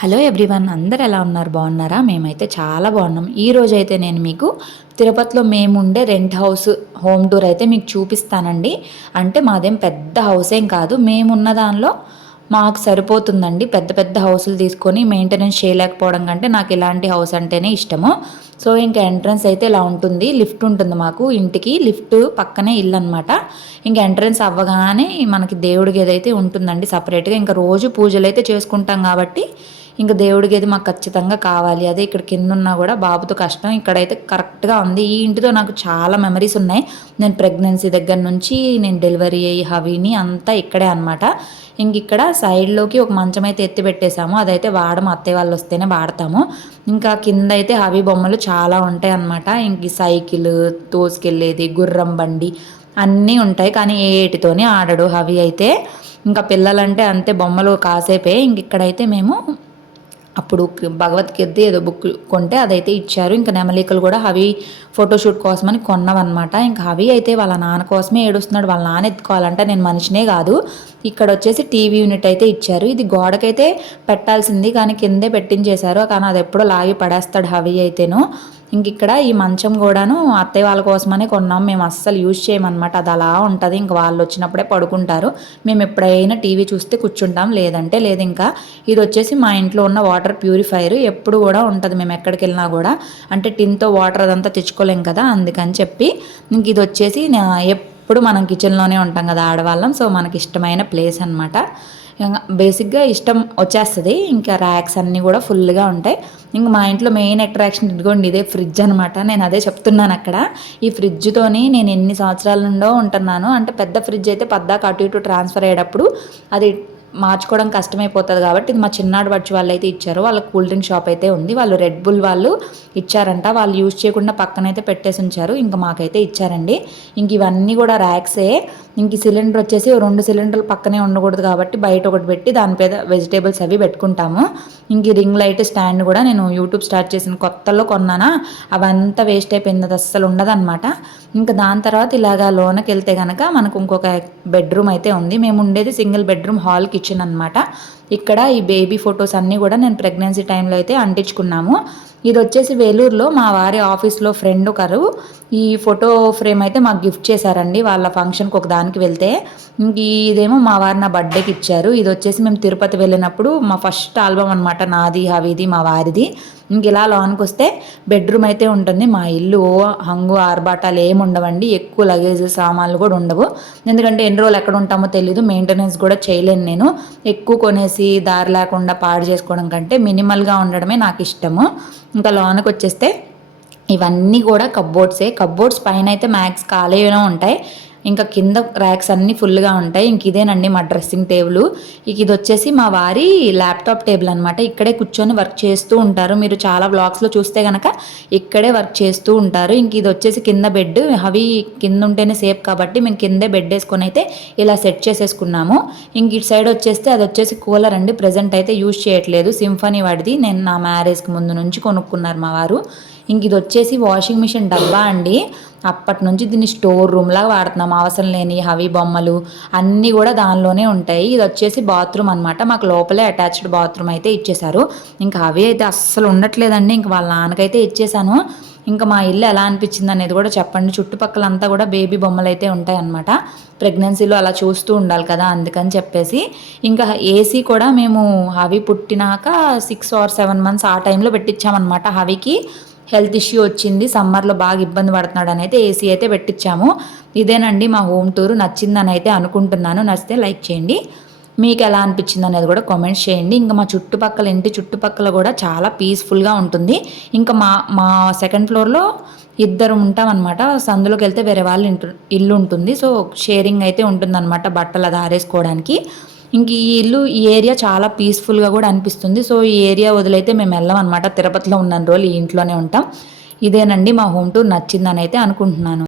Hello everyone అందరు ఎలా ఉన్నారు? బాగున్నారా? మేమైతే చాలా బాగున్నాం. ఈ రోజు అయితే నేను మీకు తిరుపతిలో మేము ఉండే రెంట్ హౌస్ హోమ్ టూర్ అయితే మీకు చూపిస్తానండి. అంటే మాదేం పెద్ద హౌస్ ఏం కాదు. మేమున్న దానిలో మాకు సరిపోతుందండి. పెద్ద పెద్ద హౌసులు తీసుకొని మెయింటెనెన్స్ చేయలేకపోవడం కంటే నాకు ఇలాంటి హౌస్ అంటేనే ఇష్టము. సో ఇంకా ఎంట్రన్స్ అయితే ఇలా ఉంటుంది. లిఫ్ట్ ఉంటుంది మాకు. ఇంటికి లిఫ్ట్ పక్కనే ఇల్లు అనమాట ఇంకా ఎంట్రన్స్ అవ్వగానే మనకి దేవుడికి ఏదైతే ఉంటుందండి సపరేట్గా ఇంకా రోజు పూజలు అయితే చేసుకుంటాం కాబట్టి ఇంకా దేవుడికి ఏది మాకు ఖచ్చితంగా కావాలి. అదే ఇక్కడ కింద ఉన్నా కూడా బాబుతో కష్టం. ఇక్కడైతే కరెక్ట్గా ఉంది. ఈ ఇంటితో నాకు చాలా మెమరీస్ ఉన్నాయి. నేను ప్రెగ్నెన్సీ దగ్గర నుంచి నేను డెలివరీ అయ్యి హవీని అంతా ఇక్కడే అనమాట ఇంక ఇక్కడ సైడ్లోకి ఒక మంచం అయితే ఎత్తి పెట్టేశాము. అదైతే వాడము. అత్తయ్య వాళ్ళు వస్తేనే వాడతాము. ఇంకా కింద అయితే హవీ బొమ్మలు చాలా ఉంటాయి అనమాట ఇంక సైకిల్ తోసుకెళ్ళేది గుర్రం బండి అన్నీ ఉంటాయి. కానీ ఏటితోనే ఆడడు హవి అయితే. ఇంకా పిల్లలంటే అంతే బొమ్మలు కాసేపే. ఇంక ఇక్కడైతే మేము అప్పుడు భగవద్గీత ఏదో బుక్ కొంటే అదైతే ఇచ్చారు. ఇంకా నెమలికలు కూడా హవి ఫోటోషూట్ కోసమని కొన్నవన్నమాట. ఇంకా హవి అయితే వాళ్ళ నాన్న కోసమే ఏడుస్తున్నాడు. వాళ్ళ నాన్న ఎత్తుకోవాలంటే నేను మనిషినే కాదు. ఇక్కడ వచ్చేసి టీవీ యూనిట్ అయితే ఇచ్చారు. ఇది గోడకైతే పెట్టాల్సింది. కానీ కిందే పెట్టించేశారు. కానీ అది ఎప్పుడో లాగి పడేస్తాడు హవి అయితేను. ఇంక ఇక్కడ ఈ మంచం కూడాను అత్తయ్య వాళ్ళ కోసమనే కొన్నాం. మేము అస్సలు యూజ్ చేయమన్నమాట. అది అలా ఉంటుంది. ఇంక వాళ్ళు వచ్చినప్పుడే పడుకుంటారు. మేము ఎప్పుడైనా టీవీ చూస్తే కూర్చుంటాం. లేదంటే లేదు ఇంకా. ఇది వచ్చేసి మా ఇంట్లో ఉన్న వాటర్ ప్యూరిఫైర్ ఎప్పుడు కూడా ఉంటుంది. మేము ఎక్కడికి వెళ్ళినా కూడా. అంటే టిన్తో వాటర్ అదంతా తెచ్చుకోలేం కదా. అందుకని చెప్పి ఇంక ఇది వచ్చేసి ఎప్పుడు మనం కిచెన్లోనే ఉంటాం కదా ఆడవాళ్ళం. సో మనకి ఇష్టమైన ప్లేస్ అనమాట బేసిక్గా ఇష్టం వచ్చేస్తుంది. ఇంకా ర్యాక్స్ అన్నీ కూడా ఫుల్గా ఉంటాయి. ఇంక మా ఇంట్లో మెయిన్ అట్రాక్షన్ ఇదిగోండి ఇదే ఫ్రిడ్జ్ అనమాట నేను అదే చెప్తున్నాను అక్కడ. ఈ ఫ్రిడ్జ్తోని నేను ఎన్ని సంవత్సరాల నుండో ఉంటున్నాను. అంటే పెద్ద ఫ్రిడ్జ్ అయితే పద్దాక అటు ఇటు ట్రాన్స్ఫర్ అయ్యేటప్పుడు అది మార్చుకోవడం కష్టమైపోతుంది కాబట్టి ఇది మా చిన్నాడు వచ్చి వాళ్ళు అయితే ఇచ్చారు. వాళ్ళ కూల్ డ్రింక్ షాప్ అయితే ఉంది. వాళ్ళు రెడ్ బుల్ వాళ్ళు ఇచ్చారంట. వాళ్ళు యూజ్ చేయకుండా పక్కనైతే పెట్టేసి ఉంచారు. ఇంకా మాకైతే ఇచ్చారండి. ఇంక ఇవన్నీ కూడా ర్యాక్సే. ఇంక సిలిండర్ వచ్చేసి రెండు సిలిండర్లు పక్కనే ఉండకూడదు కాబట్టి బయట ఒకటి పెట్టి దాని మీద వెజిటేబుల్స్ అవి పెట్టుకుంటాము. ఇంక రింగ్ లైట్ స్టాండ్ కూడా నేను యూట్యూబ్ స్టార్ట్ చేసిన కొత్తలో కొన్నానా. అవంతా వేస్ట్ అయిపోయింది. అది అస్సలు ఉండదన్నమాట. ఇంకా దాని తర్వాత ఇలాగా లోనకి వెళ్తే కనుక మనకు ఇంకొక బెడ్రూమ్ అయితే ఉంది. మేము ఉండేది సింగిల్ బెడ్రూమ్ హాల్కి కిచెన్ అనమాట ఇక్కడ ఈ బేబీ ఫొటోస్ అన్నీ కూడా నేను ప్రెగ్నెన్సీ టైంలో అయితే అంటించుకున్నాము. ఇది వచ్చేసి వేలూరులో మా వారి ఆఫీస్లో ఫ్రెండ్ ఒకరు. ఈ ఫోటో ఫ్రేమ్ అయితే మాకు గిఫ్ట్ చేశారండి. వాళ్ళ ఫంక్షన్కి ఒక దానికి వెళ్తే. ఇంక ఇదేమో మా వారు నా బర్త్డేకి ఇచ్చారు. ఇది వచ్చేసి మేము తిరుపతి వెళ్ళినప్పుడు మా ఫస్ట్ ఆల్బమ్ అనమాట నాది హవిది మా వారిది. ఇంక ఇలా లోనికి వస్తే బెడ్రూమ్ అయితే ఉంటుంది. మా ఇల్లు హంగు ఆర్బాటాలు ఏమి ఉండవండి. ఎక్కువ లగేజ్ సామాన్లు కూడా ఉండవు. ఎందుకంటే ఎన్ని రోజులు ఎక్కడ ఉంటామో తెలీదు. మెయింటెనెన్స్ కూడా చేయలేను నేను. ఎక్కువ కొనేసి దారి లేకుండా పాడు చేసుకోవడం కంటే మినిమల్గా ఉండడమే నాకు ఇష్టము. ఇంకా లోనకి వచ్చేస్తే ఇవన్నీ కూడా కబ్బోర్డ్సే కబ్బోర్డ్స్ పైన అయితే మ్యాక్స్ ఖాళీగానే ఉంటాయి. ఇంకా కింద ర్యాక్స్ అన్నీ ఫుల్గా ఉంటాయి. ఇంక ఇదేనండి మా డ్రెస్సింగ్ టేబుల్ ఇక ఇది వచ్చేసి మా వారి ల్యాప్టాప్ టేబుల్ అనమాట ఇక్కడే కూర్చొని వర్క్ చేస్తూ ఉంటారు. మీరు చాలా బ్లాగ్స్లో చూస్తే కనుక ఇక్కడే వర్క్ చేస్తూ ఉంటారు. ఇంక ఇది వచ్చేసి కింద బెడ్ అవి కింద ఉంటేనే సేఫ్ కాబట్టి మేము కిందే బెడ్ వేసుకొని అయితే ఇలా సెట్ చేసేసుకున్నాము. ఇంక ఇటు సైడ్ వచ్చేస్తే అది వచ్చేసి కూలర్ అండి. ప్రజెంట్ అయితే యూజ్ చేయట్లేదు. సింఫనీ వాడిది. నేను నా మ్యారేజ్కి ముందు నుంచి కొనుక్కున్నారు మా వారు. ఇంక ఇది వచ్చేసి వాషింగ్ మిషన్ డబ్బా అండి. అప్పటి నుంచి దీన్ని స్టోర్ రూమ్లాగా వాడుతున్నాం. అవసరం లేని హవి బొమ్మలు అన్నీ కూడా దానిలోనే ఉంటాయి. ఇది వచ్చేసి బాత్రూమ్ అనమాట మాకు లోపలే అటాచ్డ్ బాత్రూమ్ అయితే ఇచ్చేశారు. ఇంకా అవి అయితే అస్సలు ఉండట్లేదండి. ఇంక వాళ్ళ నాన్నకైతే ఇచ్చేసాను ఇంకా మా ఇల్లు ఎలా అనిపించింది అనేది కూడా చెప్పండి. చుట్టుపక్కల అంతా కూడా బేబీ బొమ్మలు అయితే ఉంటాయన్నమాట. ప్రెగ్నెన్సీలో అలా చూస్తూ ఉండాలి కదా అందుకని చెప్పేసి. ఇంకా ఏసీ కూడా మేము హవి పుట్టినాక సిక్స్ ఆర్ సెవెన్ మంత్స్ ఆ టైంలో పెట్టించామన్నమాట హవికి. హెల్త్ ఇష్యూ వచ్చింది సమ్మర్లో బాగా ఇబ్బంది పడుతున్నాడు అని అయితే ఏసీ అయితే పెట్టించాము ఇదేనండి మా హోమ్ టూర్ నచ్చిందని అయితే అనుకుంటున్నాను. నచ్చితే లైక్ చేయండి. మీకు ఎలా అనిపించింది అనేది కూడా కామెంట్స్ చేయండి. ఇంకా మా చుట్టుపక్కల ఇంటి చుట్టుపక్కల కూడా చాలా పీస్ఫుల్గా ఉంటుంది. ఇంకా మా మా సెకండ్ ఫ్లోర్లో ఇద్దరు ఉంటామన్నమాట. సందులోకి వెళ్తే వేరే వాళ్ళు ఇల్లు ఉంటుంది. సో షేరింగ్ అయితే ఉంటుందన్నమాట బట్టలు అది ఆరేసుకోవడానికి ఇంక ఈ ఇల్లు ఈ ఏరియా చాలా పీస్ఫుల్గా కూడా అనిపిస్తుంది. సో ఈ ఏరియా వదిలైతే మేము వెళ్ళాం అనమాట తిరుపతిలో ఉన్న రోజులు ఈ ఇంట్లోనే ఉంటాం. ఇదేనండి మా హోమ్ టూర్ నచ్చిందని అయితే అనుకుంటున్నాను.